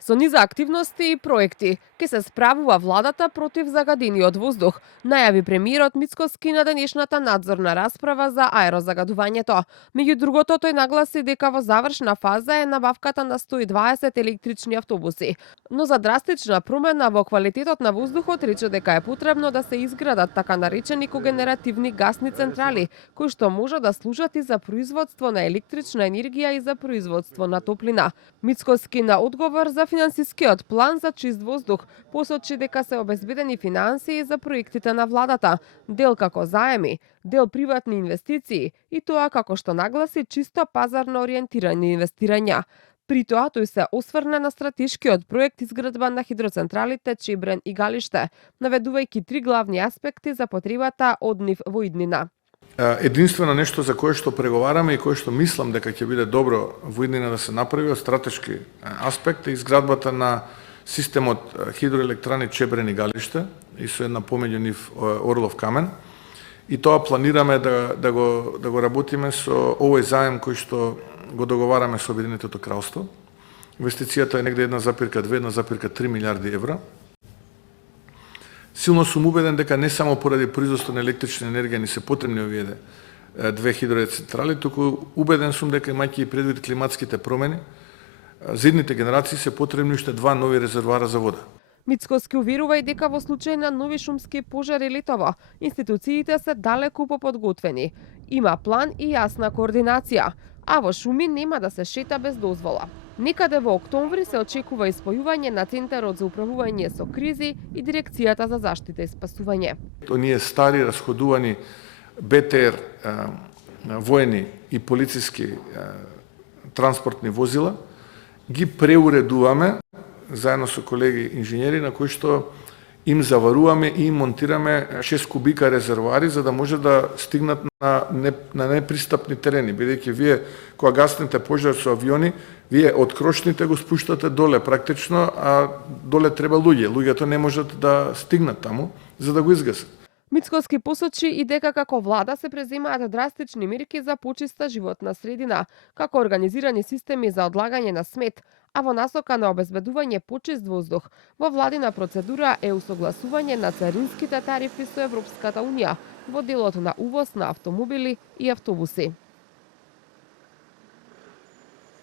Со низа активности и проекти ке се справува владата против загадениот воздух, најави премиерот Мицкоски на денешната надзорна расправа за аерозагадувањето. Меѓу другото, тој нагласи дека во завршна фаза е набавката на 120 електрични автобуси. Но за драстична промена во квалитетот на воздухот рече дека е потребно да се изградат така наречени когенеративни гасни централи, кои што може да служат и за производство на електрична енергија и за производство на топлина. Мицкоски на одговор за финансискиот план за чист воздух посочи дека се обезбедени финансии за проектите на владата, дел како заеми, дел приватни инвестиции и тоа како што нагласи чисто пазарно ориентирани инвестирања. При тоа тој се осврна на стратешкиот проект изградба на хидроцентралите Чебрен и Галиште, наведувајќи три главни аспекти за потребата од нив во иднина. Единствено нешто за кое што преговараме и кое што мислам дека ќе биде добро во иднина да се направи од стратешки аспект е изградбата на системот хидроелектрани Чебрен и Галиште и со една помеѓу нив Орлов камен. И тоа планираме да го работиме со овој заем кој што го договараме со Обединетото кралство. Инвестицијата е негде 1,2-1,3 милиарди евра. Силно сум убеден дека не само поради производство на електрична енергија ни се потребни овие две хидроцентрали, туку убеден сум дека имајќи и предвид климатските промени, за идните генерации се потребни уште два нови резервоара за вода. Мицкоски уверува и дека во случај на нови шумски пожари летово, институциите се далеку поподготвени. Има план и јасна координација, а во шуми нема да се шета без дозвола. Некаде во октомври се очекува испојување на Центарот за управување со кризи и Дирекцијата за заштита и спасување. Оние стари расходувани БТР воени и полициски транспортни возила ги преуредуваме заедно со колеги инженери на кои што им заваруваме и им монтираме 6 кубика резервоари за да може да стигнат на непристапни терени, бидејќи вие кога гаснете пожар со авиони, вие од крошните го спуштате доле практично, а доле треба луѓе. Луѓето не можат да стигнат таму за да го изгасат. Мицкоски посочи и дека како влада се преземаат драстични мерки за почиста животна средина, како организирани системи за одлагање на смет, а во насока на обезбедување почист воздух, во владина процедура е усогласување на царинските тарифи со Европската унија во делот на увоз на автомобили и автобуси.